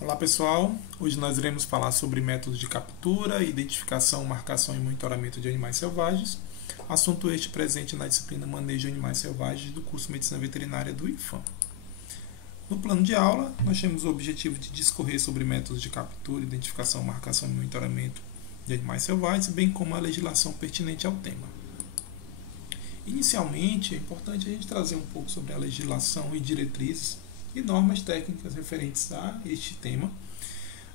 Olá pessoal, hoje nós iremos falar sobre métodos de captura, identificação, marcação e monitoramento de animais selvagens, assunto este presente na disciplina Manejo de Animais Selvagens do curso Medicina Veterinária do IFAM. No plano de aula, nós temos o objetivo de discorrer sobre métodos de captura, identificação, marcação e monitoramento de animais selvagens, bem como a legislação pertinente ao tema. Inicialmente, é importante a gente trazer um pouco sobre a legislação e diretrizes e normas técnicas referentes a este tema,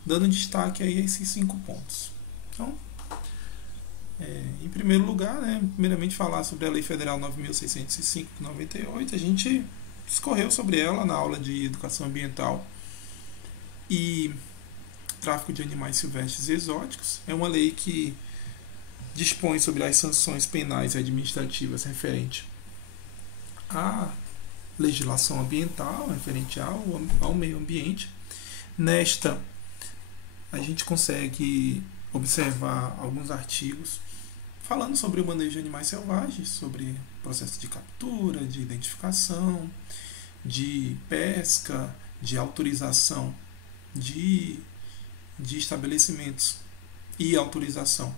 dando destaque a esses 5 pontos. Então, em primeiro lugar, primeiramente falar sobre a Lei Federal 9.605 de 98, a gente discorreu sobre ela na aula de Educação Ambiental e Tráfico de Animais Silvestres e Exóticos. É uma lei que dispõe sobre as sanções penais e administrativas referente à legislação ambiental, referente ao meio ambiente. Nesta, a gente consegue observar alguns artigos falando sobre o manejo de animais selvagens, sobre processo de captura, de identificação, de pesca, de autorização de estabelecimentos e autorização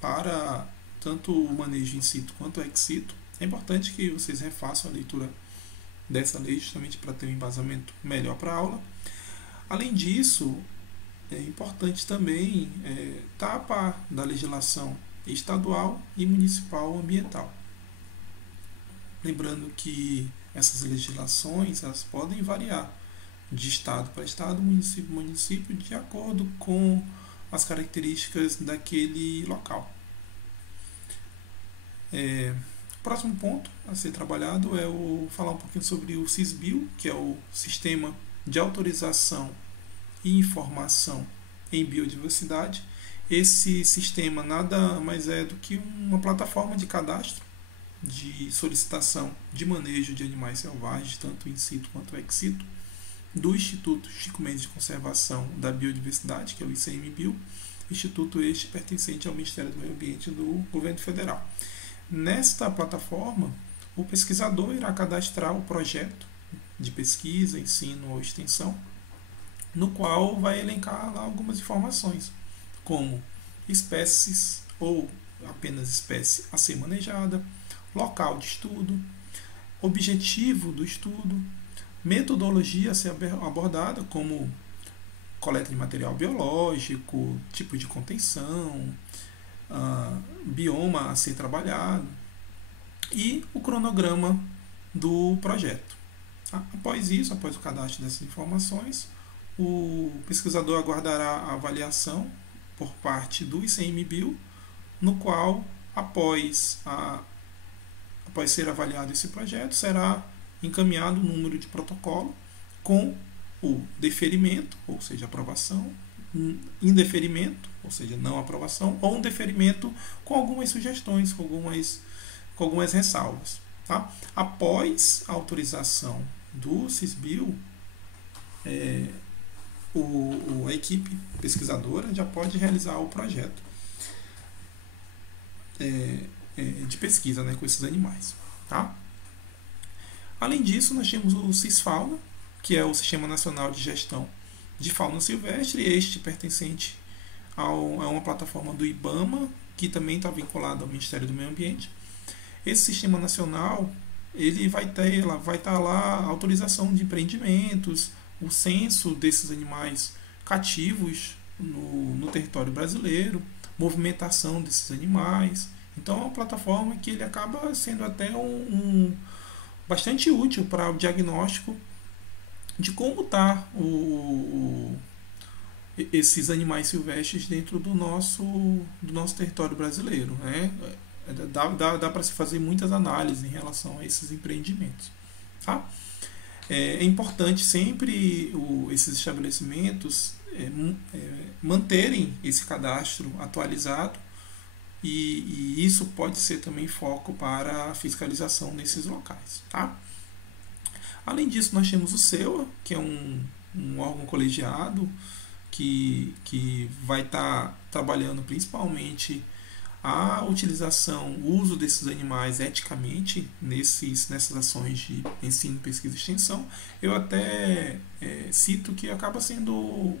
para tanto o manejo in situ quanto o ex situ. É importante que vocês refaçam a leitura dessa lei justamente para ter um embasamento melhor para a aula. Além disso, é importante também estar a par da legislação estadual e municipal ambiental. Lembrando que essas legislações elas podem variar de estado para estado, município para município, de acordo com as características daquele local. O próximo ponto a ser trabalhado é falar um pouquinho sobre o SISBio, que é o Sistema de Autorização e Informação em Biodiversidade. Esse sistema nada mais é do que uma plataforma de cadastro de solicitação de manejo de animais selvagens, tanto in situ quanto ex situ, do Instituto Chico Mendes de Conservação da Biodiversidade, que é o ICMBio, instituto este pertencente ao Ministério do Meio Ambiente do Governo Federal. Nesta plataforma, o pesquisador irá cadastrar o projeto de pesquisa, ensino ou extensão, no qual vai elencar lá algumas informações, como espécies ou apenas espécie a ser manejada, local de estudo, objetivo do estudo, metodologia a ser abordada, como coleta de material biológico, tipo de contenção, bioma a ser trabalhado e o cronograma do projeto. Após isso, após o cadastro dessas informações, o pesquisador aguardará a avaliação por parte do ICMBio, no qual, após ser avaliado esse projeto, será encaminhado o número de protocolo com o deferimento, ou seja, aprovação, indeferimento, ou seja, não aprovação, ou um deferimento com algumas sugestões, com algumas ressalvas. Tá? Após a autorização do SISBio, a equipe pesquisadora já pode realizar o projeto de pesquisa com esses animais. Tá? Além disso, nós temos o SISFauna, que é o Sistema Nacional de Gestão de Fauna Silvestre, este pertencente a uma plataforma do IBAMA, que também está vinculado ao Ministério do Meio Ambiente. Esse Sistema Nacional ele vai estar lá a autorização de empreendimentos, o censo desses animais cativos no território brasileiro, movimentação desses animais. Então é uma plataforma que ele acaba sendo até bastante útil para o diagnóstico de como está esses animais silvestres dentro do nosso território brasileiro. Dá para se fazer muitas análises em relação a esses empreendimentos. Tá? É importante sempre esses estabelecimentos manterem esse cadastro atualizado e isso pode ser também foco para a fiscalização nesses locais. Tá? Além disso, nós temos o SEUA, que é um órgão colegiado que vai estar trabalhando principalmente a utilização, o uso desses animais eticamente nessas ações de ensino, pesquisa e extensão, eu até cito que acaba sendo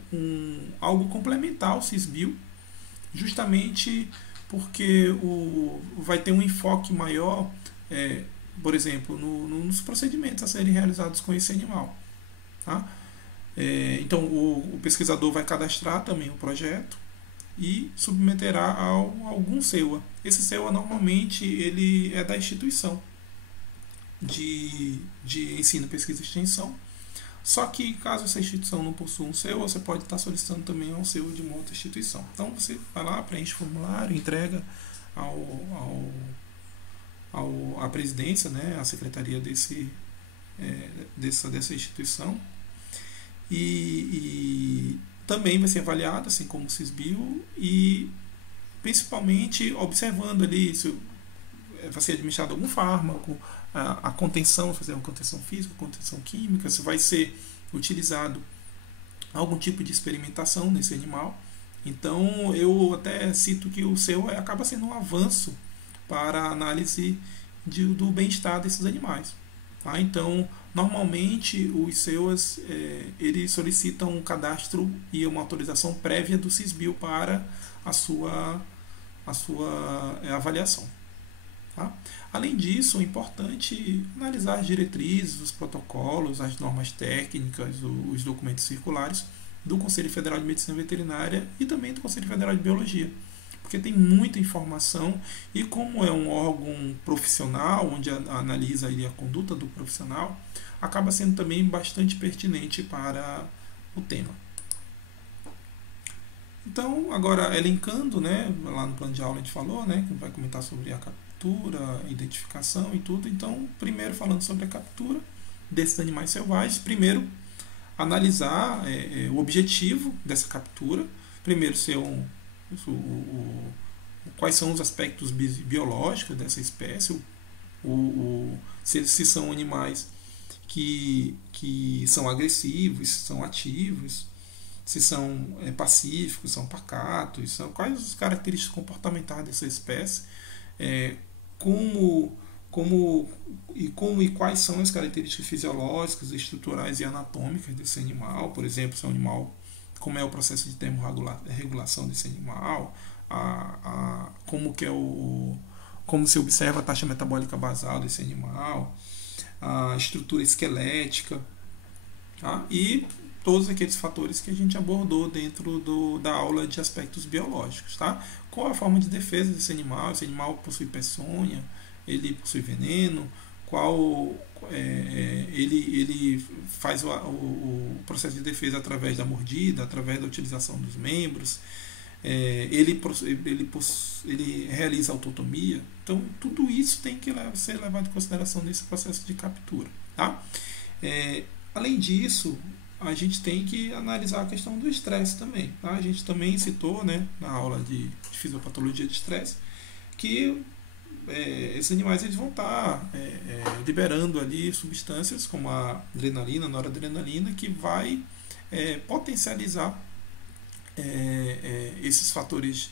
algo complementar ao CISBio, justamente porque vai ter um enfoque maior, por exemplo, nos procedimentos a serem realizados com esse animal. Tá? Então, o pesquisador vai cadastrar também o projeto e submeterá a algum CEUA. Esse CEUA normalmente ele é da instituição de ensino, pesquisa e extensão. Só que caso essa instituição não possua um CEUA, você pode estar solicitando também um CEUA de uma outra instituição. Então você vai lá, preenche o formulário, entrega à presidência, né, à secretaria dessa instituição, e também vai ser avaliado, assim como o CISBio, e principalmente observando ali se vai ser administrado algum fármaco, a contenção, fazer uma contenção física, contenção química, se vai ser utilizado algum tipo de experimentação nesse animal. Então eu até cito que o seu acaba sendo um avanço para a análise do bem-estar desses animais. Tá? Então, normalmente os CEUAs eles solicitam um cadastro e uma autorização prévia do CISBio para a sua avaliação. Tá? Além disso, é importante analisar as diretrizes, os protocolos, as normas técnicas, os documentos circulares do Conselho Federal de Medicina Veterinária e também do Conselho Federal de Biologia, porque tem muita informação e como é um órgão profissional, onde analisa a conduta do profissional, acaba sendo também bastante pertinente para o tema. Então, agora elencando, né, lá no plano de aula a gente falou, né, que vai comentar sobre a captura, identificação e tudo. Então, primeiro falando sobre a captura desses animais selvagens, primeiro analisar o objetivo dessa captura, primeiro ser quais são os aspectos biológicos dessa espécie, se são animais que são agressivos, se são ativos, se são pacíficos, são pacatos, quais as características comportamentais dessa espécie, e quais são as características fisiológicas, estruturais e anatômicas desse animal. Por exemplo, se é um animal, como é o processo de termorregulação desse animal, como se observa a taxa metabólica basal desse animal, a estrutura esquelética, tá? E todos aqueles fatores que a gente abordou dentro da aula de aspectos biológicos. Tá? Qual a forma de defesa desse animal? Esse animal possui peçonha? Ele possui veneno? Ele faz o processo de defesa através da mordida, através da utilização dos membros? Ele realiza autotomia? Então, tudo isso tem que ser levado em consideração nesse processo de captura. Tá? Além disso, a gente tem que analisar a questão do estresse também. Tá? A gente também citou, né, na aula de fisiopatologia de estresse que esses animais eles vão estar liberando ali substâncias como a adrenalina, noradrenalina, que vai potencializar esses fatores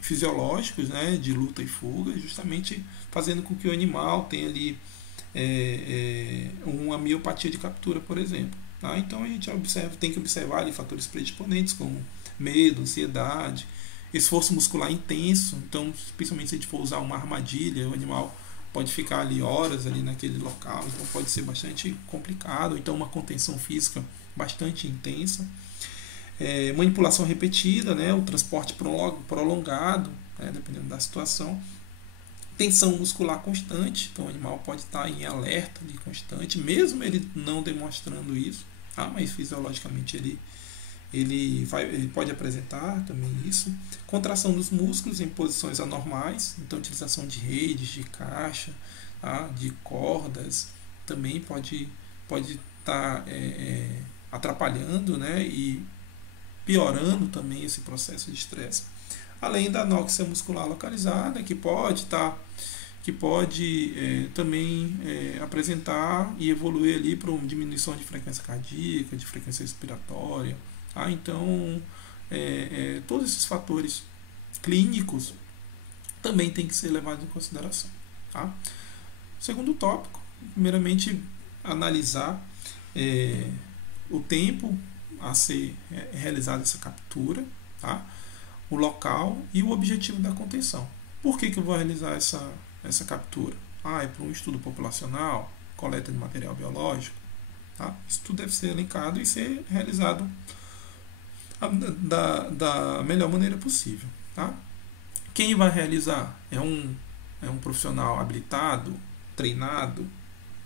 fisiológicos, né, de luta e fuga, justamente fazendo com que o animal tenha ali uma miopatia de captura, por exemplo. Tá? Então a gente tem que observar ali fatores predisponentes como medo, ansiedade, esforço muscular intenso. Então, principalmente se a gente for usar uma armadilha, o animal pode ficar ali horas ali naquele local, então pode ser bastante complicado. Então, uma contenção física bastante intensa, manipulação repetida, né, o transporte prolongado, né, dependendo da situação. Tensão muscular constante, então o animal pode estar em alerta ali constante, mesmo ele não demonstrando isso, tá? Mas fisiologicamente ele pode apresentar também isso. Contração dos músculos em posições anormais, então utilização de redes, de caixa, tá? De cordas, também pode estar atrapalhando, né? E piorando também esse processo de estresse. Além da anóxia muscular localizada, que pode também apresentar e evoluir ali para uma diminuição de frequência cardíaca, de frequência respiratória. Tá? Então, todos esses fatores clínicos também tem que ser levado em consideração. Tá? Segundo tópico, primeiramente analisar o tempo a ser realizada essa captura, tá? O local e o objetivo da contenção. Por que eu vou realizar essa captura? É para um estudo populacional, coleta de material biológico. Tá? Isso tudo deve ser elencado e ser realizado da melhor maneira possível. Tá? Quem vai realizar é um profissional habilitado, treinado,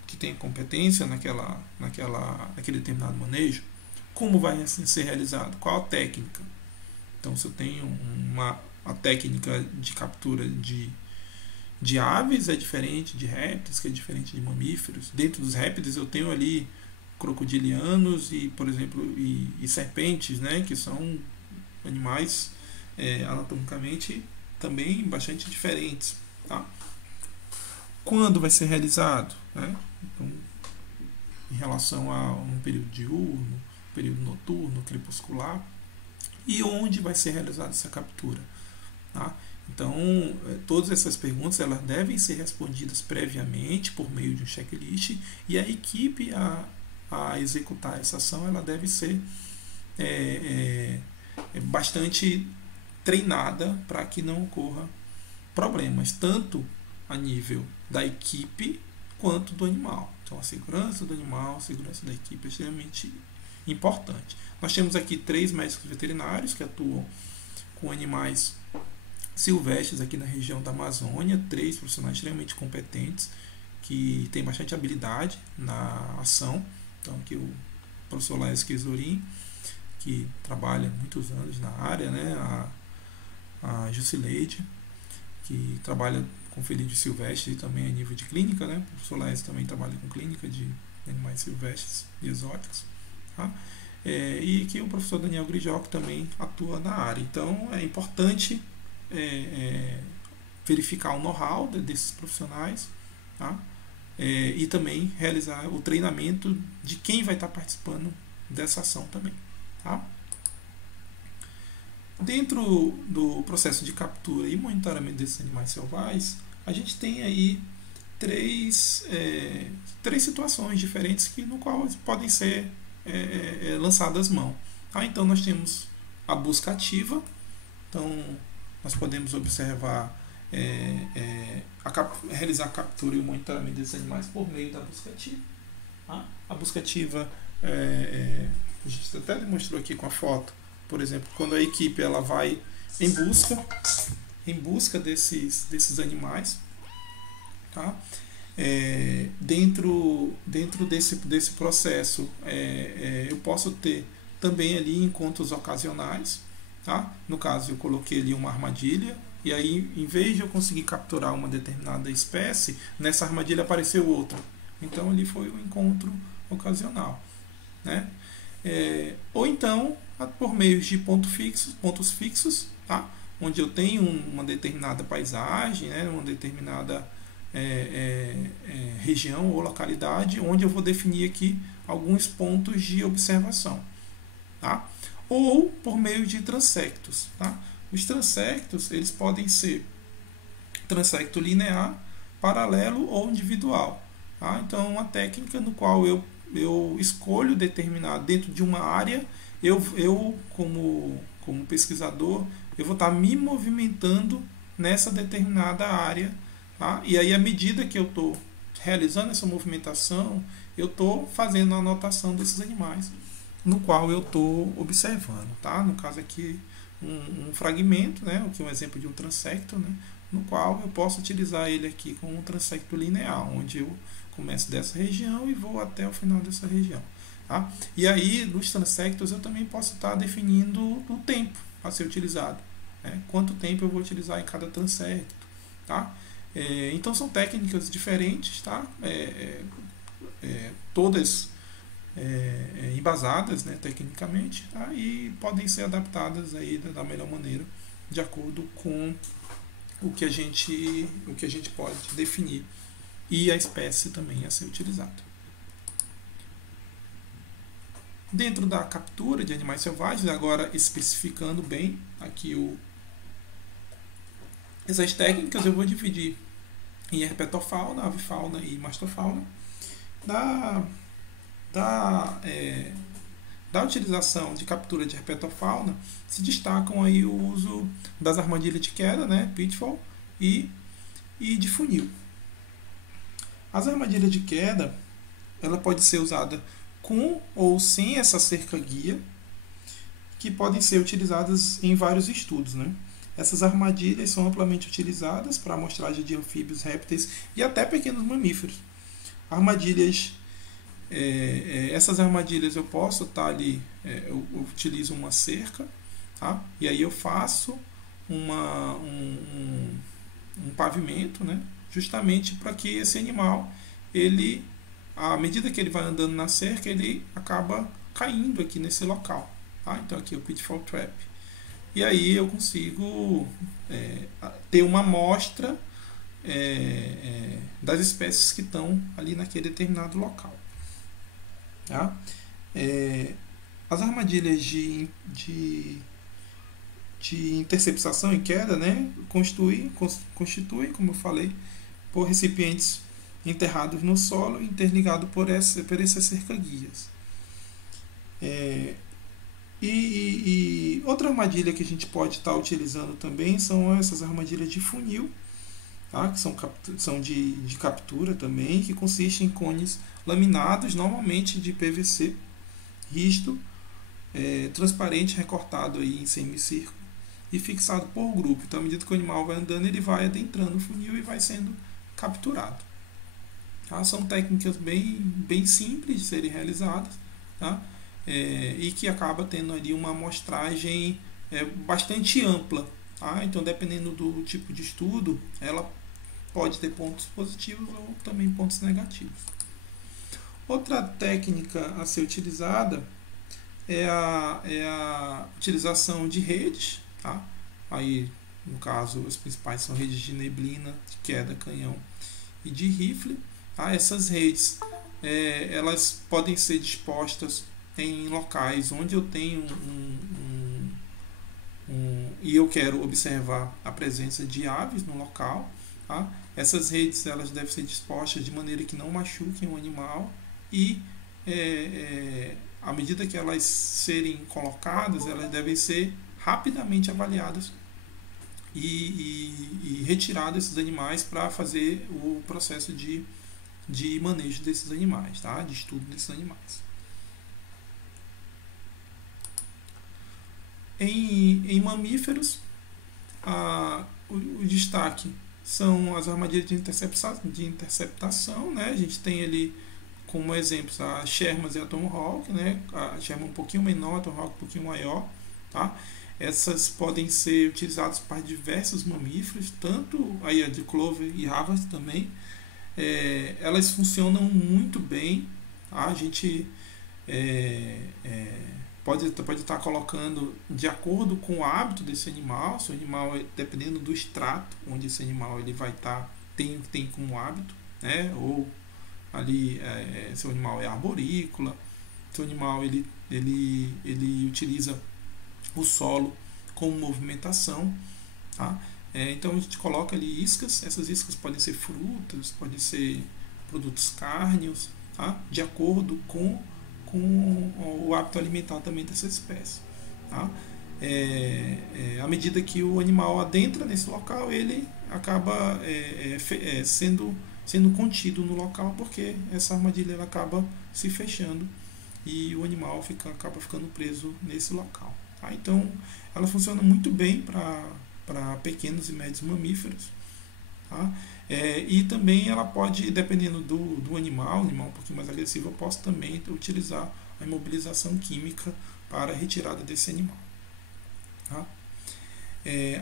que tem competência naquele determinado manejo. Como vai ser realizado? Qual a técnica? Então, se eu tenho uma técnica de captura de aves, é diferente de répteis, que é diferente de mamíferos. Dentro dos répteis eu tenho ali crocodilianos e, por exemplo, e serpentes, né, que são animais anatomicamente também bastante diferentes. Tá? Quando vai ser realizado? Né? Então, em relação a um período diurno, período noturno, crepuscular, e onde vai ser realizada essa captura. Tá? Então, todas essas perguntas elas devem ser respondidas previamente por meio de um checklist, e a equipe a executar essa ação ela deve ser bastante treinada para que não ocorra problemas, tanto a nível da equipe quanto do animal. Então, a segurança do animal, a segurança da equipe é extremamente importante. Nós temos aqui 3 médicos veterinários que atuam com animais silvestres aqui na região da Amazônia, 3 profissionais extremamente competentes que têm bastante habilidade na ação. Então, aqui o professor Laes Quesorim, que trabalha muitos anos na área, né? A Jusileide, que trabalha com felídeos silvestres e também a nível de clínica, né? O professor Laes também trabalha com clínica de animais silvestres e exóticos. Tá? E que o professor Daniel Grijoc também atua na área. Então, é importante verificar o know-how desses profissionais, tá? E também realizar o treinamento de quem vai estar participando dessa ação também. Tá? Dentro do processo de captura e monitoramento desses animais selvagens, a gente tem aí três situações diferentes no qual podem ser lançadas mão. Tá? Então, nós temos a busca ativa. Então, nós podemos observar realizar a captura e o monitoramento desses animais por meio da busca ativa. Tá? A busca ativa, a gente até demonstrou aqui com a foto, por exemplo, quando a equipe ela vai em busca desses animais. Tá? Dentro desse processo, eu posso ter também ali encontros ocasionais. Tá? No caso, eu coloquei ali uma armadilha, e aí, em vez de eu conseguir capturar uma determinada espécie, nessa armadilha apareceu outra. Então, ali foi um encontro ocasional. Né? Ou então, por meio de pontos fixos, tá? Onde eu tenho uma determinada paisagem, né? Uma determinada região ou localidade, onde eu vou definir aqui alguns pontos de observação. Tá? Ou por meio de transectos. Tá? Os transectos eles podem ser transecto linear, paralelo ou individual. Tá? Então, uma técnica no qual eu escolho determinar dentro de uma área, eu como pesquisador, eu vou estar me movimentando nessa determinada área. Tá? E aí, à medida que eu estou realizando essa movimentação, eu estou fazendo a anotação desses animais no qual eu estou observando. Tá? No caso aqui, um fragmento, né? Aqui um exemplo de um transecto, né? No qual eu posso utilizar ele aqui como um transecto linear, onde eu começo dessa região e vou até o final dessa região. Tá? E aí, nos transectos, eu também posso estar definindo o tempo a ser utilizado. Né? Quanto tempo eu vou utilizar em cada transecto. Tá? Então, são técnicas diferentes, tá? Todas embasadas, né, tecnicamente, tá? E podem ser adaptadas aí da melhor maneira, de acordo com o que a gente pode definir e a espécie também a ser utilizada. Dentro da captura de animais selvagens, agora especificando bem aqui Essas técnicas eu vou dividir em herpetofauna, avifauna e mastofauna. Da, da, da utilização de captura de herpetofauna se destacam aí o uso das armadilhas de queda, né, pitfall, e de funil. As armadilhas de queda, ela pode ser usada com ou sem essa cerca guia, que podem ser utilizadas em vários estudos, né? Essas armadilhas são amplamente utilizadas para amostragem de anfíbios, répteis e até pequenos mamíferos. Armadilhas, essas armadilhas eu posso estar ali, eu utilizo uma cerca, tá? E aí eu faço um pavimento, né? Justamente para que esse animal, ele, à medida que ele vai andando na cerca, ele acaba caindo aqui nesse local. Tá? Então aqui é o pitfall trap. E aí eu consigo ter uma amostra das espécies que estão ali naquele determinado local. Tá? As armadilhas de interceptação e queda, né, constituem, como eu falei, por recipientes enterrados no solo, interligados por essas cerca-guias. E outra armadilha que a gente pode estar utilizando também são essas armadilhas de funil, tá? Que são de captura também, que consistem em cones laminados, normalmente de PVC rígido, transparente, recortado aí em semicírculo e fixado por grupo. Então, à medida que o animal vai andando, ele vai adentrando o funil e vai sendo capturado. Tá? São técnicas bem simples de serem realizadas, tá? E que acaba tendo ali uma amostragem bastante ampla. Tá? Então, dependendo do tipo de estudo, ela pode ter pontos positivos ou também pontos negativos. Outra técnica a ser utilizada é a utilização de redes. Tá? Aí, no caso, as principais são redes de neblina, de queda, canhão e de rifle. Tá? Essas redes elas podem ser dispostas em locais onde eu tenho e eu quero observar a presença de aves no local. Tá? Essas redes elas devem ser dispostas de maneira que não machuquem o animal e à medida que elas serem colocadas, elas devem ser rapidamente avaliadas e retirar esses animais para fazer o processo de manejo desses animais, tá? De estudo desses animais. Em mamíferos, o destaque são as armadilhas de interceptação, né? A gente tem ali como exemplos a Sherman e a Tomahawk, né? A Sherman um pouquinho menor, a Tomahawk um pouquinho maior, tá? Essas podem ser utilizadas para diversos mamíferos, tanto aí a de Clover e Harvard também. Elas funcionam muito bem, tá? A gente pode estar colocando de acordo com o hábito desse animal, se o animal, dependendo do extrato onde esse animal ele vai estar, tem como hábito, né? Ou ali se o animal é arborícola, se o animal ele utiliza o solo como movimentação, tá? Então a gente coloca ali iscas, essas iscas podem ser frutas, podem ser produtos cárneos, tá? De acordo com o hábito alimentar também dessa espécie. Tá? À medida que o animal adentra nesse local, ele acaba sendo contido no local, porque essa armadilha ela acaba se fechando e o animal acaba ficando preso nesse local. Tá? Então, ela funciona muito bem para pequenos e médios mamíferos. Tá? E também ela pode, dependendo do animal um pouquinho mais agressivo, eu posso também utilizar a imobilização química para a retirada desse animal. Tá?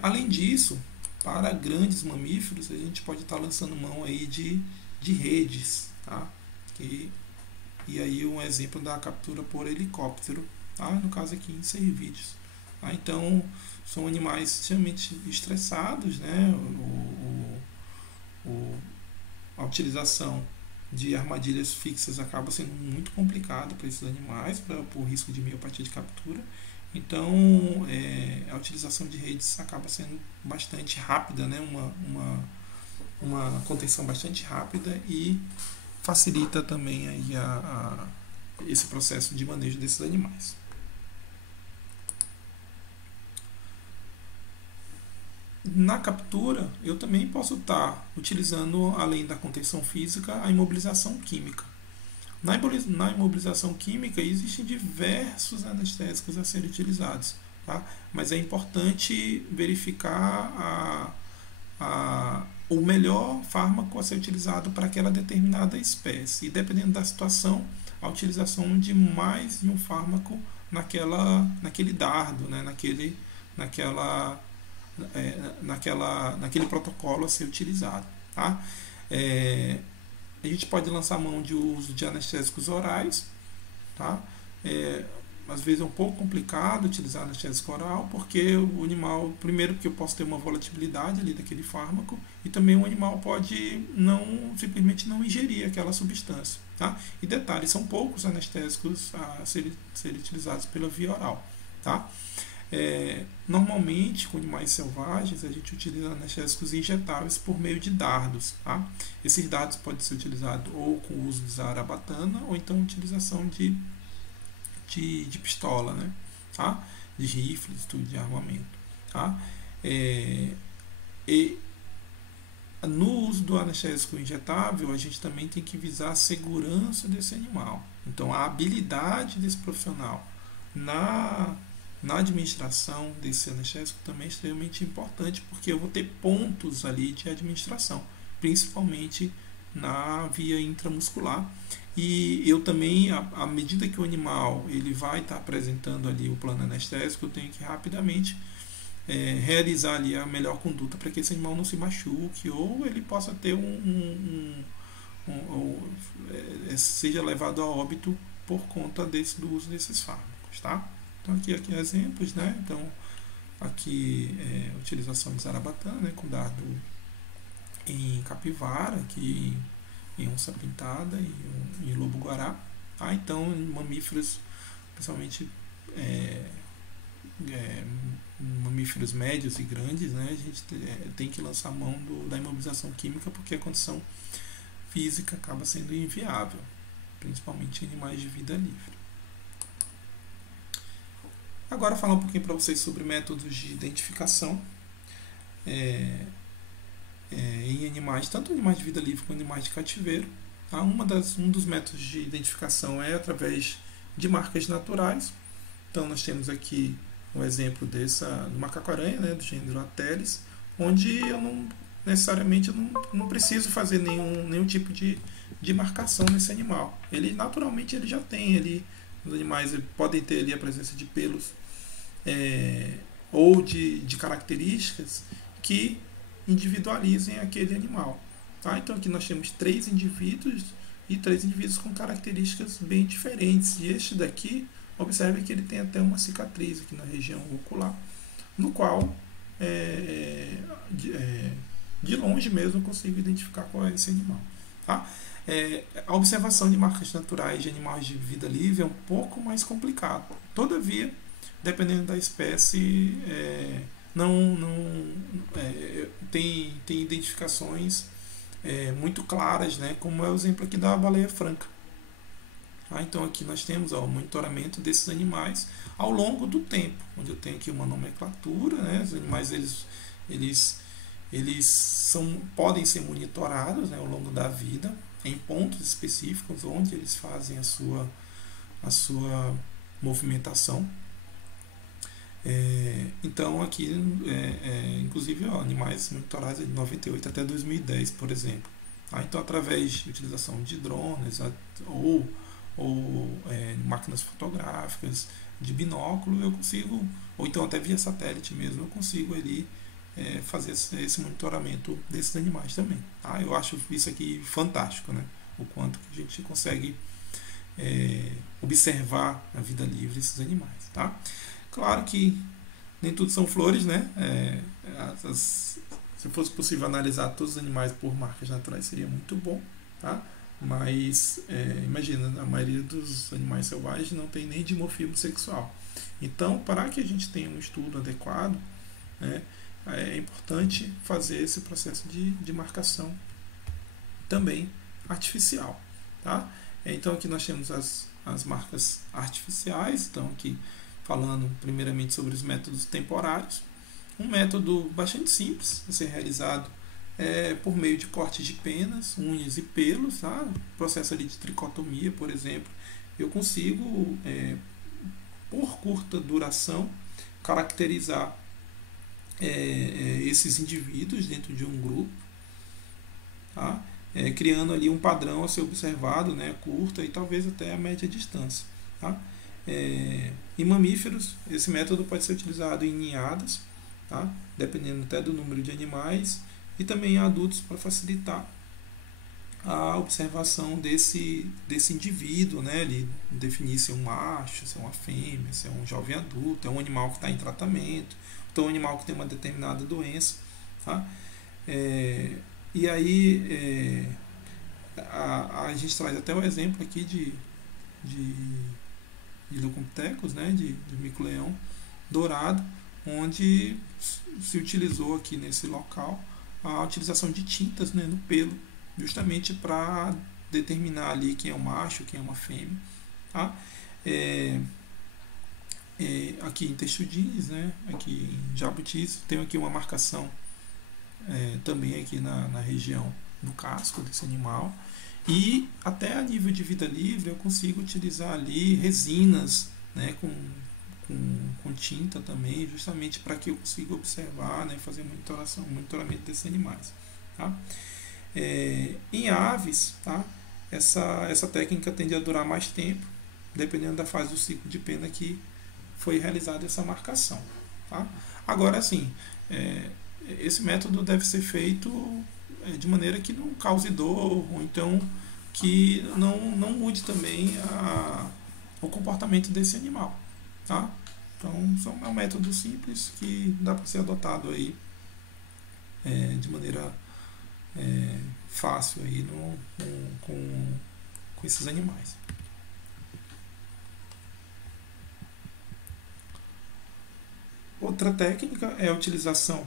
Além disso, para grandes mamíferos, a gente pode estar lançando mão aí de redes. Tá? E aí um exemplo da captura por helicóptero, tá? No caso aqui em cervídeos. Tá? Então, são animais extremamente estressados, né? A utilização de armadilhas fixas acaba sendo muito complicado para esses animais, por risco de miopatia de captura. Então, a utilização de redes acaba sendo bastante rápida, né? Uma contenção bastante rápida e facilita também aí esse processo de manejo desses animais. Na captura, eu também posso estar utilizando, além da contenção física, a imobilização química. Na imobilização química, existem diversos anestésicos a serem utilizados, tá? Mas é importante verificar o melhor fármaco a ser utilizado para aquela determinada espécie. E dependendo da situação, a utilização de mais de um fármaco naquele dardo, né? Naquele protocolo a ser utilizado. Tá? A gente pode lançar mão de uso de anestésicos orais. Tá? Às vezes é um pouco complicado utilizar anestésico oral, porque o animal, primeiro porque eu posso ter uma volatilidade ali daquele fármaco, e também o animal pode simplesmente não ingerir aquela substância. Tá? E detalhe, são poucos anestésicos a serem utilizados pela via oral. Tá? Normalmente, com animais selvagens, a gente utiliza anestésicos injetáveis por meio de dardos. Tá? Esses dardos podem ser utilizados ou com o uso de zarabatana, ou então utilização de pistola, né? Tá? De rifles, tudo de armamento. Tá? E no uso do anestésico injetável, a gente também tem que visar a segurança desse animal. Então, a habilidade desse profissional na administração desse anestésico também é extremamente importante, porque eu vou ter pontos ali de administração, principalmente na via intramuscular. E eu também, à medida que o animal ele vai estar apresentando ali o plano anestésico, eu tenho que rapidamente realizar ali a melhor conduta para que esse animal não se machuque ou ele possa ter seja levado a óbito por conta do uso desses fármacos, tá? Então aqui exemplos, né? Então aqui utilização de zarabatana, né? Com dardo em capivara, aqui em onça pintada e em lobo-guará. Então em mamíferos, principalmente mamíferos médios e grandes, né? A gente tem que lançar mão da imobilização química, porque a condição física acaba sendo inviável, principalmente em animais de vida livre. Agora falar um pouquinho para vocês sobre métodos de identificação em animais, tanto animais de vida livre quanto animais de cativeiro. Tá? Um dos métodos de identificação é através de marcas naturais. Então nós temos aqui um exemplo do macaco-aranha, né, do gênero Ateles, onde eu não preciso fazer nenhum tipo de marcação nesse animal. Ele naturalmente já tem os animais podem ter ali a presença de pelos ou de características que individualizem aquele animal. Tá? Então aqui nós temos 3 indivíduos e 3 indivíduos com características bem diferentes. E este daqui, observe que ele tem até uma cicatriz aqui na região ocular, no qual de longe mesmo eu consigo identificar qual é esse animal. Tá? A observação de marcas naturais de animais de vida livre é um pouco mais complicado. Todavia, dependendo da espécie, tem identificações muito claras, né, como é o exemplo aqui da baleia franca. Então aqui nós temos o monitoramento desses animais ao longo do tempo, onde eu tenho aqui uma nomenclatura, né, os animais podem ser monitorados, né, ao longo da vida, em pontos específicos onde eles fazem a sua movimentação. Então aqui, inclusive, animais monitorados de 98 até 2010, por exemplo. Então através de utilização de drones ou máquinas fotográficas, de binóculo, eu consigo, ou então até via satélite mesmo, eu consigo ali fazer esse monitoramento desses animais também. Eu acho isso aqui fantástico, né? O quanto que a gente consegue observar na vida livre esses animais. Tá? Claro que nem tudo são flores, né? Se fosse possível analisar todos os animais por marcas naturais, seria muito bom. Tá? Mas imagina, a maioria dos animais selvagens não tem nem dimorfismo sexual. Então, para que a gente tenha um estudo adequado, né, é importante fazer esse processo de marcação também artificial. Tá? Então aqui nós temos as marcas artificiais, então aqui falando primeiramente sobre os métodos temporários. Um método bastante simples de ser realizado por meio de cortes de penas, unhas e pelos, tá? Processo ali de tricotomia, por exemplo. Eu consigo, por curta duração, caracterizar esses indivíduos dentro de um grupo, tá? Criando ali um padrão a ser observado, né, curta e talvez até a média distância. Tá? Em mamíferos, esse método pode ser utilizado em ninhadas, tá? Dependendo até do número de animais, e também em adultos para facilitar a observação desse indivíduo, né? Ele definir se é um macho, se é uma fêmea, se é um jovem adulto, é um animal que está em tratamento, então é um animal que tem uma determinada doença. Tá? E aí a gente traz até o exemplo aqui de Leucomptecus, né, de mico-leão dourado, onde se utilizou aqui nesse local a utilização de tintas, né, no pelo, justamente para determinar ali quem é um macho, quem é uma fêmea. Tá? Aqui em textudines, né, aqui em jabutis, tem aqui uma marcação também aqui na região do casco desse animal. E até a nível de vida livre eu consigo utilizar ali resinas, né, com tinta também, justamente para que eu consiga observar, né, fazer monitoramento desses animais. Tá? Em aves, tá? Essa técnica tende a durar mais tempo, dependendo da fase do ciclo de pena que foi realizada essa marcação. Tá? Agora, assim, esse método deve ser feito de maneira que não cause dor, ou então que não mude também o comportamento desse animal. Tá? Então, é um método simples que dá para ser adotado aí, de maneira fácil aí com esses animais. Outra técnica é a utilização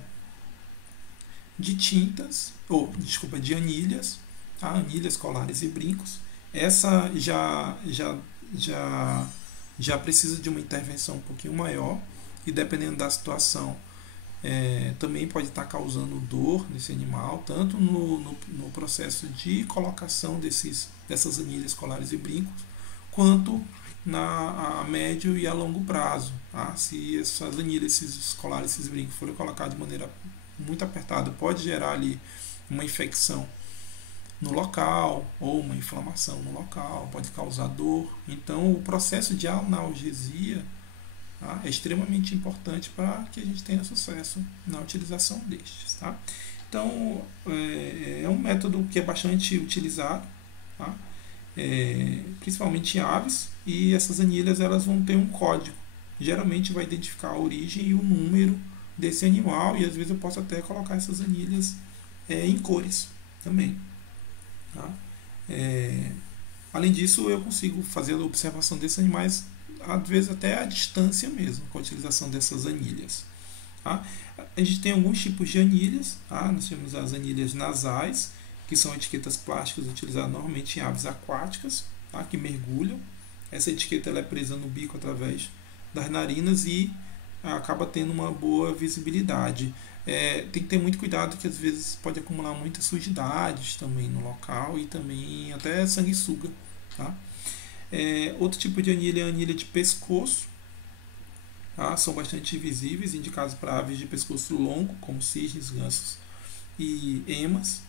de tintas, de anilhas, tá? Anilhas, colares e brincos. Essa já precisa de uma intervenção um pouquinho maior e dependendo da situação também pode estar causando dor nesse animal, tanto no processo de colocação dessas anilhas, colares e brincos, quanto a médio e a longo prazo. Tá? Se essas anilhas, esses colares, esses brincos forem colocados de maneira muito apertada, pode gerar ali uma infecção no local ou uma inflamação no local, pode causar dor. Então o processo de analgesia, tá, é extremamente importante para que a gente tenha sucesso na utilização destes. Tá? Então é um método que é bastante utilizado, tá? Principalmente em aves, e essas anilhas elas vão ter um código, geralmente vai identificar a origem e o número desse animal, e às vezes eu posso até colocar essas anilhas em cores também. Tá? Além disso, eu consigo fazer a observação desses animais, às vezes até à distância mesmo, com a utilização dessas anilhas. Tá? A gente tem alguns tipos de anilhas, tá? Nós temos as anilhas nasais, que são etiquetas plásticas utilizadas normalmente em aves aquáticas, tá? Que mergulham. Essa etiqueta ela é presa no bico através das narinas e acaba tendo uma boa visibilidade. Tem que ter muito cuidado, que às vezes pode acumular muitas sujidades também no local e também até sanguessuga. Tá? Outro tipo de anilha é a anilha de pescoço. Tá? São bastante visíveis, indicados para aves de pescoço longo, como cisnes, gansos e emas.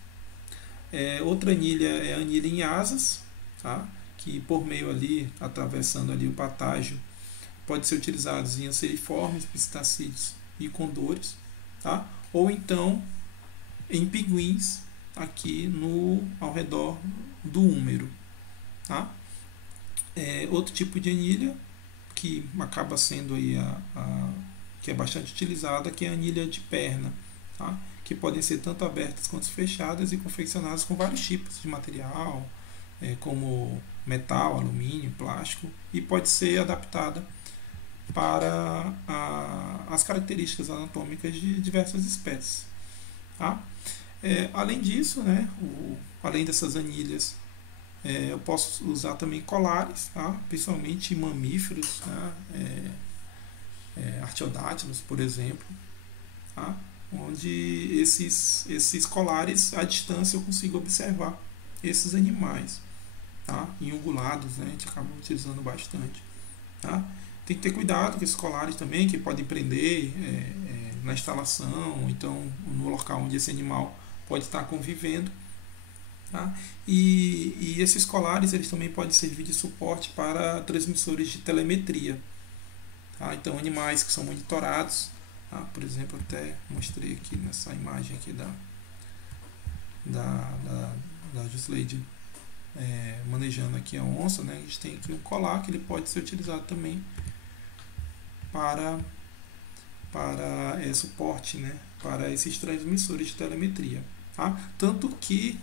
Outra anilha é a anilha em asas, tá? Que por meio ali, atravessando ali o patágio, pode ser utilizado em anseriformes, pistacídeos e condores, tá? Ou então em pinguins aqui ao redor do húmero. Tá? Outro tipo de anilha que acaba sendo aí que é bastante utilizada, que é a anilha de perna, tá? Que podem ser tanto abertas quanto fechadas e confeccionadas com vários tipos de material, como metal, alumínio, plástico, e pode ser adaptada para as características anatômicas de diversas espécies. Tá? Além disso, né, além dessas anilhas, eu posso usar também colares, tá? Principalmente mamíferos, tá? Artiodátilos, por exemplo, tá? Onde esses colares, à distância, eu consigo observar esses animais, tá? Em ungulados, né, a gente acaba utilizando bastante. Tá? Tem que ter cuidado com esses colares também, que podem prender na instalação, então no local onde esse animal pode estar convivendo. Tá? E esses colares eles também podem servir de suporte para transmissores de telemetria. Tá? Então animais que são monitorados, tá? Por exemplo, até mostrei aqui nessa imagem aqui da Jusleide manejando aqui a onça, né? A gente tem aqui um colar que ele pode ser utilizado também para suporte, né? Para esses transmissores de telemetria. Tá? Tanto que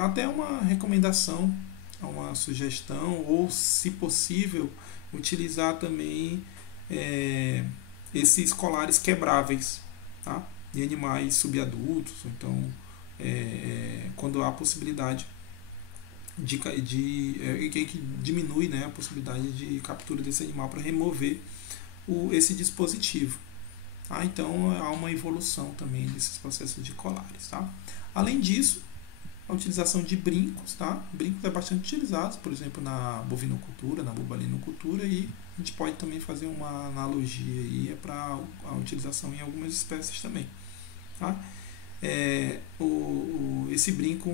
até uma recomendação, uma sugestão, ou se possível, utilizar também esses colares quebráveis, tá? De animais subadultos, então quando há possibilidade que diminui, né, a possibilidade de captura desse animal para remover esse dispositivo. Tá? Então há uma evolução também desses processos de colares. Tá? Além disso, a utilização de brincos. Tá? Brincos é bastante utilizado, por exemplo, na bovinocultura, na bobalinocultura, e a gente pode também fazer uma analogia aí para a utilização em algumas espécies também. Tá? Esse brinco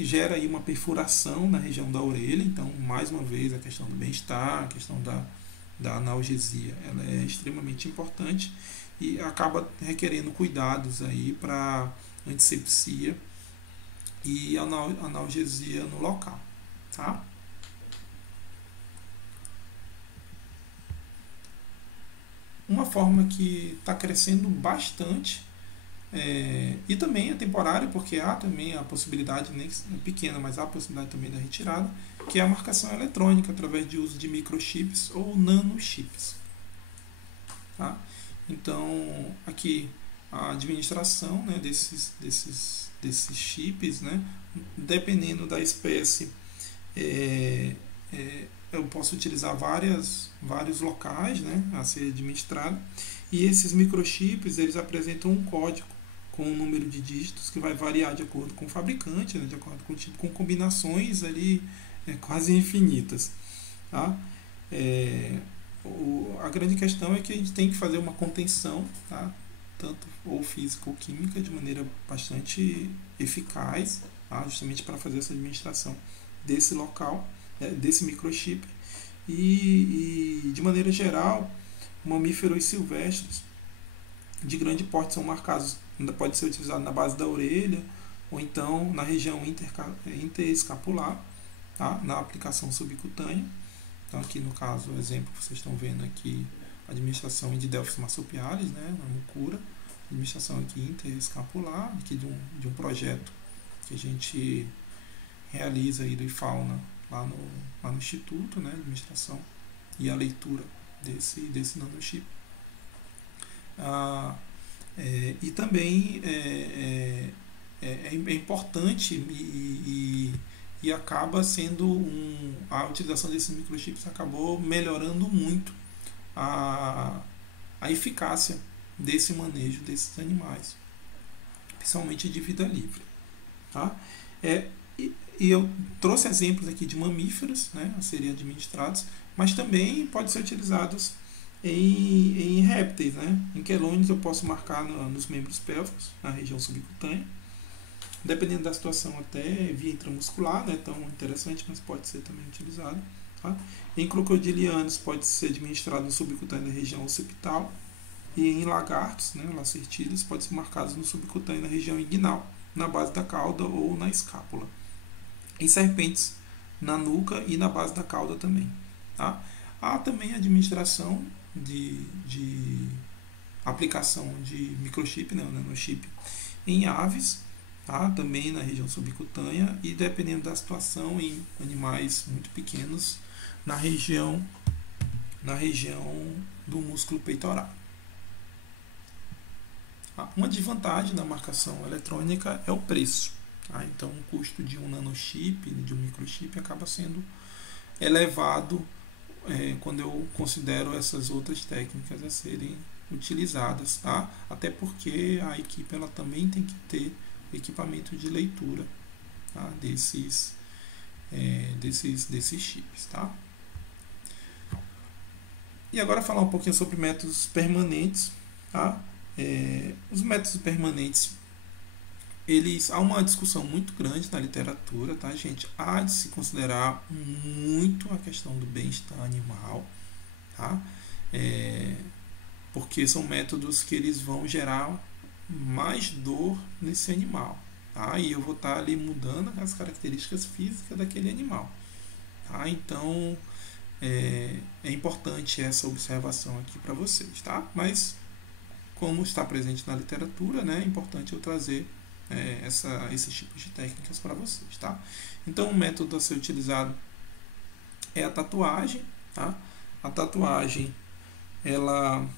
gera aí uma perfuração na região da orelha, então mais uma vez a questão do bem-estar, a questão da analgesia, ela é extremamente importante e acaba requerendo cuidados aí para antisepsia e analgesia no local, tá? Uma forma que está crescendo bastante e também é temporário, porque há também a possibilidade, nem pequena, mas há a possibilidade também da retirada, que é a marcação eletrônica através de uso de microchips ou nanochips. Tá? Então, aqui a administração, né, desses chips, né, dependendo da espécie, eu posso utilizar vários locais, né, a ser administrado, e esses microchips eles apresentam um código com um número de dígitos que vai variar de acordo com o fabricante, né, de acordo com o tipo, com combinações ali quase infinitas. Tá? A grande questão é que a gente tem que fazer uma contenção, tá? Tanto ou física ou química, de maneira bastante eficaz, tá? Justamente para fazer essa administração desse local, desse microchip. E de maneira geral, mamíferos silvestres de grande porte são marcados, pode ser utilizado na base da orelha ou então na região interescapular, tá? Na aplicação subcutânea. Então aqui no caso, o exemplo que vocês estão vendo aqui, a administração de Delphis marsupialis, né, na mucura, administração aqui interescapular, aqui de um projeto que a gente realiza aí do IFAUNA lá no Instituto, né, administração e a leitura desse nanochip. E também é importante e acaba sendo a utilização desses microchips acabou melhorando muito a eficácia desse manejo desses animais, principalmente de vida livre. Tá? E eu trouxe exemplos aqui de mamíferos, né, a serem administrados, mas também pode ser utilizados em répteis, né? Em quelônios eu posso marcar nos membros pélvicos, na região subcutânea, dependendo da situação até via intramuscular, não é tão interessante, mas pode ser também utilizado. Tá? Em crocodilianos pode ser administrado no subcutâneo da região occipital, e em lagartos, né, lacertídeos, pode ser marcados no subcutâneo da região inguinal, na base da cauda ou na escápula. Em serpentes, na nuca e na base da cauda também. Tá? Há também a administração de aplicação de microchip, né, nanochip, em aves, tá? Também na região subcutânea e, dependendo da situação, em animais muito pequenos, na região do músculo peitoral. Uma desvantagem da marcação eletrônica é o preço. Tá? Então, o custo de um nanochip, de um microchip, acaba sendo elevado quando eu considero essas outras técnicas a serem utilizadas. Tá? Até porque a equipe ela também tem que ter equipamento de leitura, tá? desses chips. Tá? E agora falar um pouquinho sobre métodos permanentes. Tá? Os métodos permanentes, há uma discussão muito grande na literatura, tá, gente? Há de se considerar muito a questão do bem-estar animal, tá? Porque são métodos que eles vão gerar mais dor nesse animal, tá? E eu vou estar ali mudando as características físicas daquele animal, tá? Então é importante essa observação aqui para vocês, tá? Mas como está presente na literatura, né, é importante eu trazer esses tipos de técnicas para vocês, tá? Então, o método a ser utilizado é a tatuagem, tá? A tatuagem, ela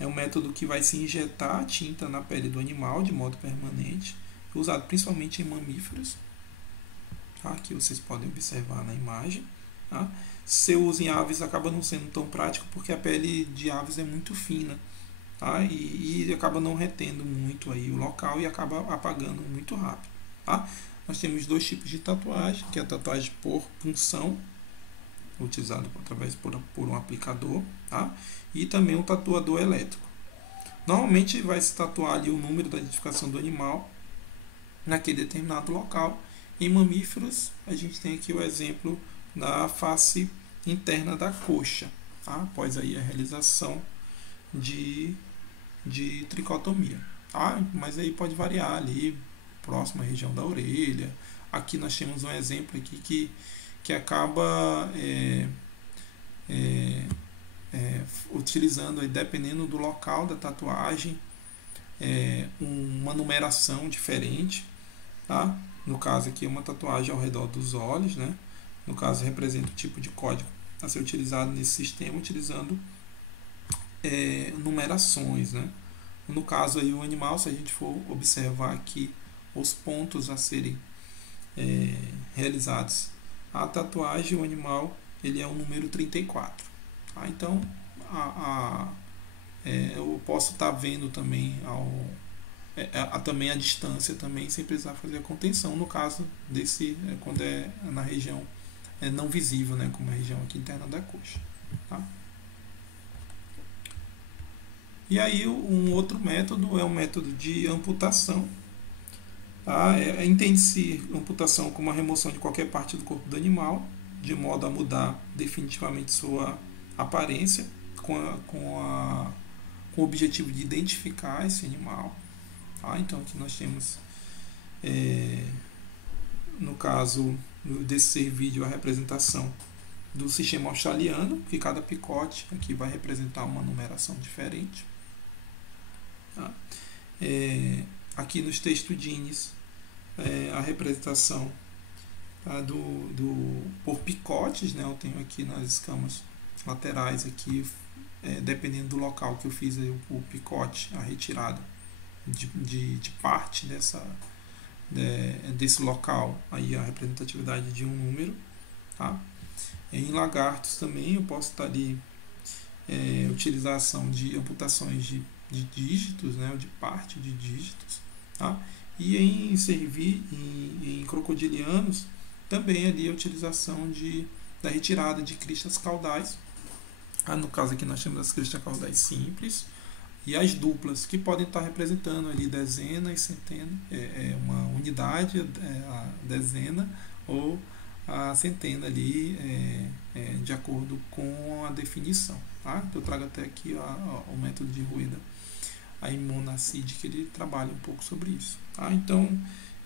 é um método que vai se injetar tinta na pele do animal de modo permanente, usado principalmente em mamíferos, tá? Que vocês podem observar na imagem, tá? Se eu uso em aves, acaba não sendo tão prático porque a pele de aves é muito fina. Tá? E acaba não retendo muito aí o local e acaba apagando muito rápido. Tá? Nós temos dois tipos de tatuagem, que é a tatuagem por punção, utilizado através por um aplicador, tá? E também um tatuador elétrico. Normalmente vai se tatuar ali o número da identificação do animal naquele determinado local. Em mamíferos, a gente tem aqui o exemplo da face interna da coxa, tá? Após aí a realização de tricotomia, tá? Mas aí pode variar ali, próxima região da orelha. Aqui nós temos um exemplo aqui que acaba utilizando, aí, dependendo do local da tatuagem, uma numeração diferente, tá? No caso aqui é uma tatuagem ao redor dos olhos, né? No caso representa o tipo de código a ser utilizado nesse sistema, utilizando numerações, né? No caso aí o animal, se a gente for observar aqui os pontos a serem realizados, a tatuagem, o animal, ele é o número 34. Tá? Então eu posso estar vendo também também a distância também sem precisar fazer a contenção, no caso desse quando é na região não visível, né, como a região aqui interna da coxa. Tá? E aí um outro método é o método de amputação. Tá? Entende-se amputação como a remoção de qualquer parte do corpo do animal, de modo a mudar definitivamente sua aparência, com o objetivo de identificar esse animal. Tá? Então aqui nós temos, no caso desse vídeo, a representação do sistema australiano, que cada picote aqui vai representar uma numeração diferente. Tá? Aqui nos textudines, a representação, tá, por picotes, né? Eu tenho aqui nas escamas laterais aqui, dependendo do local que eu fiz aí, o picote, a retirada de parte desse local, aí a representatividade de um número. Tá? Em lagartos também eu posso estar ali utilização de amputações de dígitos, né, ou de parte de dígitos. Tá? E em crocodilianos também ali a utilização da retirada de cristas caudais. No caso aqui nós temos as cristas caudais simples e as duplas, que podem estar representando ali dezena e centena, uma unidade, a dezena ou a centena ali, de acordo com a definição. Tá? Eu trago até aqui o método de Rueda, a Imonacid, que ele trabalha um pouco sobre isso. Tá? Então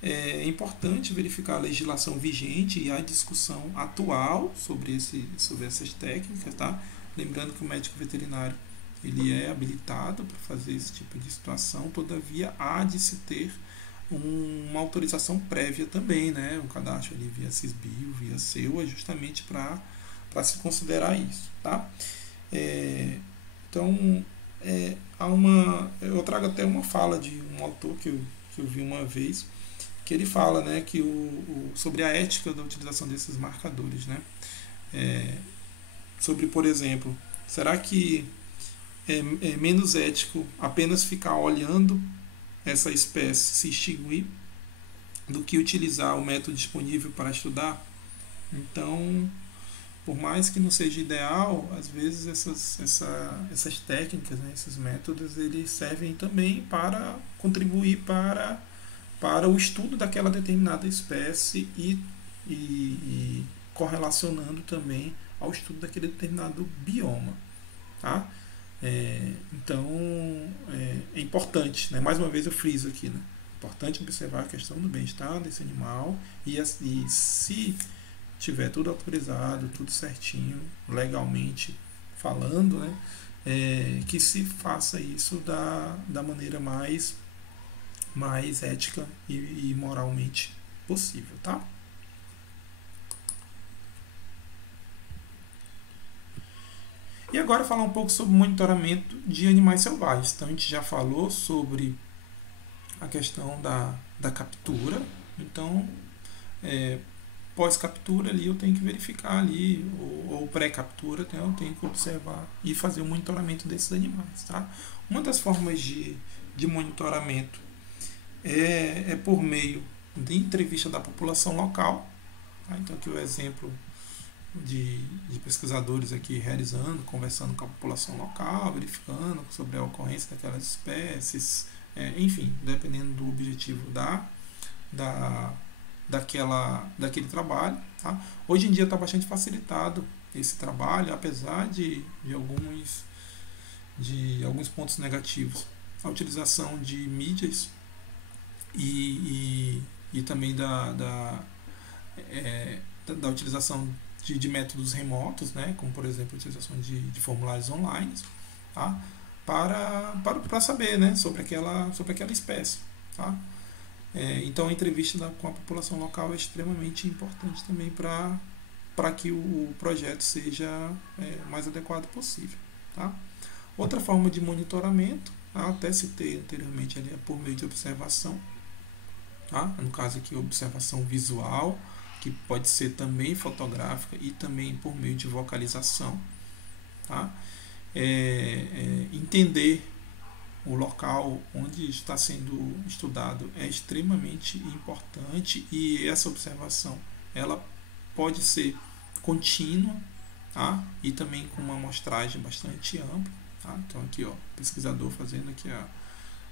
é importante verificar a legislação vigente e a discussão atual sobre essas técnicas. Tá? Lembrando que o médico veterinário ele é habilitado para fazer esse tipo de situação, todavia há de se ter uma autorização prévia também, né? Um cadastro ali via Sysbio, via SEUA, justamente para se considerar isso, tá? Então, eu trago até uma fala de um autor que eu vi uma vez, que ele fala, né, que sobre a ética da utilização desses marcadores, né? Sobre, por exemplo, será que é menos ético apenas ficar olhando essa espécie se extinguir do que utilizar o método disponível para estudar? Então, por mais que não seja ideal, às vezes essas técnicas, né, esses métodos, eles servem também para contribuir para o estudo daquela determinada espécie e correlacionando também ao estudo daquele determinado bioma. Tá? Então, é importante, né? Mais uma vez eu friso aqui, né? É importante observar a questão do bem-estar desse animal e se tiver tudo autorizado, tudo certinho, legalmente falando, né? Que se faça isso da maneira mais ética e moralmente possível, tá? E agora falar um pouco sobre monitoramento de animais selvagens. Então a gente já falou sobre a questão da captura. Então, pós-captura ali eu tenho que verificar ali, ou pré-captura, então eu tenho que observar e fazer o monitoramento desses animais, tá? Uma das formas de monitoramento é por meio de entrevista da população local, tá? Então aqui o exemplo de pesquisadores aqui realizando, conversando com a população local, verificando sobre a ocorrência daquelas espécies, enfim, dependendo do objetivo daquele trabalho. Tá? Hoje em dia está bastante facilitado esse trabalho, apesar de alguns pontos negativos. A utilização de mídias e também da utilização de métodos remotos, né, como por exemplo a utilização de formulários online, tá, para saber, né, sobre aquela espécie. Tá? Então a entrevista com a população local é extremamente importante também para que o projeto seja mais adequado possível. Tá? Outra forma de monitoramento, até citei anteriormente, ali, é por meio de observação. Tá? No caso aqui, observação visual, que pode ser também fotográfica e também por meio de vocalização. Tá? Entender o local onde está sendo estudado é extremamente importante, e essa observação ela pode ser contínua, tá? E também com uma amostragem bastante ampla. Tá? Então aqui, ó, pesquisador fazendo aqui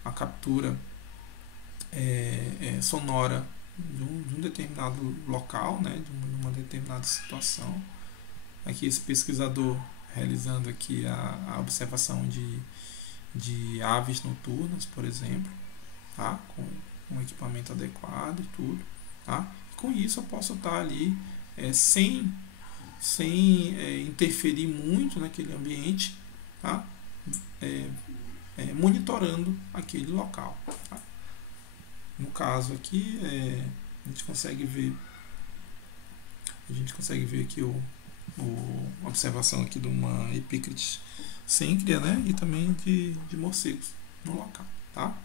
a captura sonora de um determinado local, né, de uma determinada situação. Aqui esse pesquisador realizando aqui a observação de aves noturnas, por exemplo, tá? Com um equipamento adequado e tudo. Tá? Com isso eu posso estar ali sem interferir muito naquele ambiente, tá? Monitorando aquele local. Tá? No caso aqui, a gente consegue ver aqui a observação aqui de uma Epicris cêncrea, né, e também de morcegos no local. Tá?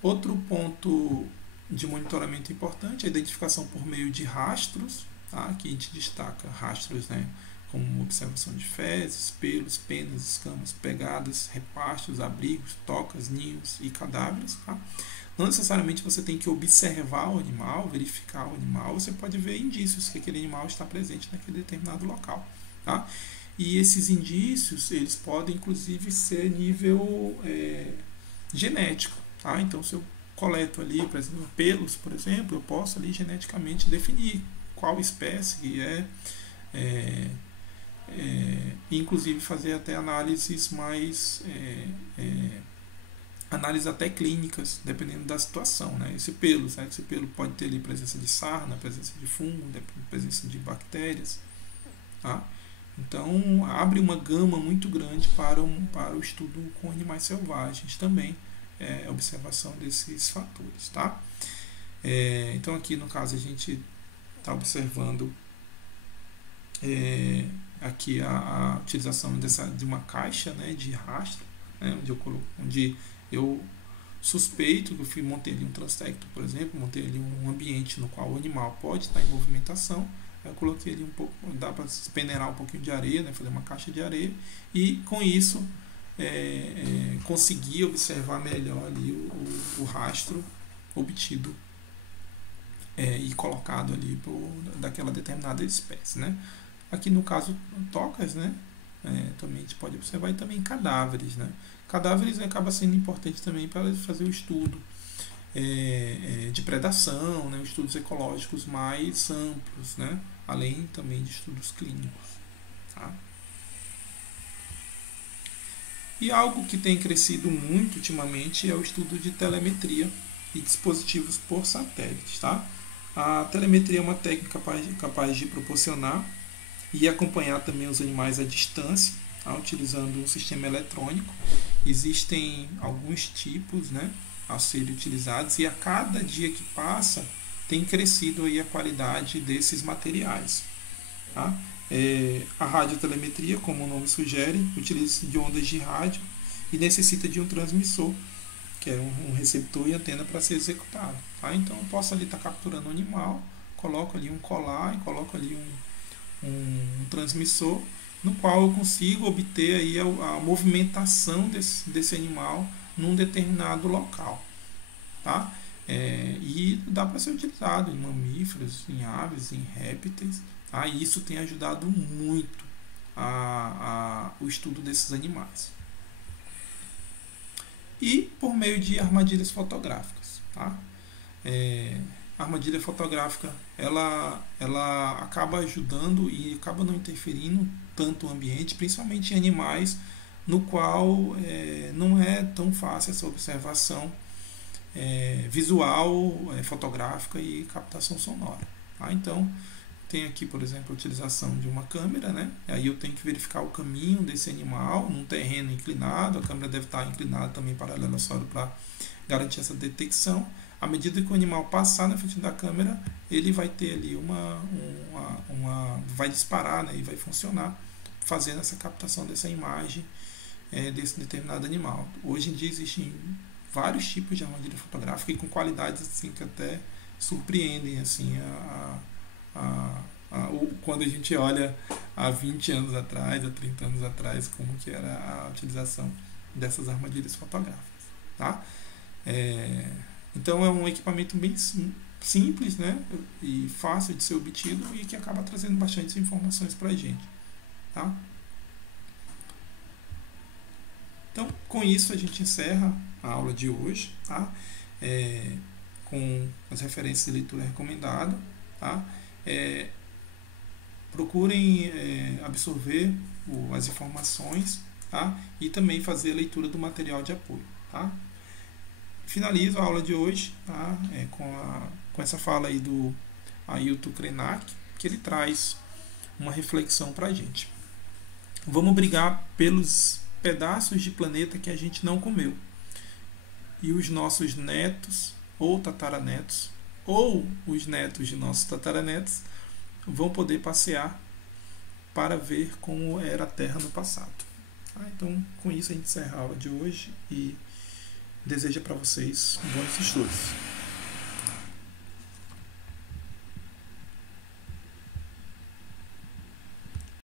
Outro ponto de monitoramento importante é a identificação por meio de rastros. Tá? Aqui a gente destaca rastros, né, como observação de fezes, pelos, penas, escamas, pegadas, repastos, abrigos, tocas, ninhos e cadáveres. Tá? Não necessariamente você tem que observar o animal, verificar o animal, você pode ver indícios que aquele animal está presente naquele determinado local. Tá? E esses indícios, eles podem inclusive ser nível genético. Tá? Então, se eu coleto ali, por exemplo, pelos, por exemplo, eu posso ali geneticamente definir qual espécie que inclusive fazer até análises mais análises até clínicas, dependendo da situação, né? Esse pelo pode ter ali presença de sarna, presença de fungo, presença de bactérias, tá? Então, abre uma gama muito grande para o estudo com animais selvagens também, observação desses fatores, tá? Então, aqui no caso, a gente está observando aqui a utilização de uma caixa, né, de rastro, né, onde eu suspeito que eu montei ali um transecto, por exemplo, montei ali um ambiente no qual o animal pode estar em movimentação. Eu coloquei ali um pouco, dá para peneirar um pouquinho de areia, né, fazer uma caixa de areia, e com isso conseguir observar melhor ali o rastro obtido e colocado ali daquela determinada espécie, né? Aqui no caso tocas, né? Também a gente pode observar, e também cadáveres, né? Cadáveres acaba sendo importante também para fazer o estudo de predação, né? Estudos ecológicos mais amplos, né? Além também de estudos clínicos, tá? E algo que tem crescido muito ultimamente é o estudo de telemetria e dispositivos por satélites, tá? A telemetria é uma técnica capaz de proporcionar e acompanhar também os animais à distância, tá? Utilizando um sistema eletrônico. Existem alguns tipos, né, a serem utilizados, e a cada dia que passa tem crescido aí a qualidade desses materiais, tá? A radiotelemetria, como o nome sugere, utiliza-se de ondas de rádio e necessita de um transmissor, que é um receptor e antena para ser executado, tá? Então eu posso ali estar capturando um animal, coloco ali um colar e coloco ali um transmissor, no qual eu consigo obter aí a movimentação desse animal num determinado local, tá? E dá para ser utilizado em mamíferos, em aves, em répteis, tá? E isso tem ajudado muito o estudo desses animais. E por meio de armadilhas fotográficas, tá? A armadilha fotográfica ela acaba ajudando e acaba não interferindo tanto o ambiente, principalmente em animais, no qual não é tão fácil essa observação visual, fotográfica e captação sonora, tá? Então tem aqui, por exemplo, a utilização de uma câmera, né? Aí eu tenho que verificar o caminho desse animal num terreno inclinado. A câmera deve estar inclinada também paralela ao solo para garantir essa detecção. À medida que o animal passar na frente da câmera, ele vai ter ali vai disparar, né, e vai funcionar, fazendo essa captação dessa imagem desse determinado animal. Hoje em dia existem vários tipos de armadilha fotográfica e com qualidades assim que até surpreendem assim quando a gente olha há 20 anos atrás, há 30 anos atrás, como que era a utilização dessas armadilhas fotográficas, tá? Então é um equipamento bem simples, né, e fácil de ser obtido, e que acaba trazendo bastante informações para a gente, tá? Então, com isso a gente encerra a aula de hoje, tá? Com as referências de leitura recomendadas, tá? Procurem absorver as informações, tá? E também fazer a leitura do material de apoio, tá? Finalizo a aula de hoje, tá? Com essa fala aí do Ailton Krenak, que ele traz uma reflexão para a gente. Vamos brigar pelos pedaços de planeta que a gente não comeu. E os nossos netos ou tataranetos, ou os netos de nossos tataranetos, vão poder passear para ver como era a Terra no passado. Então, com isso a gente encerra a aula de hoje e desejo para vocês bons estudos.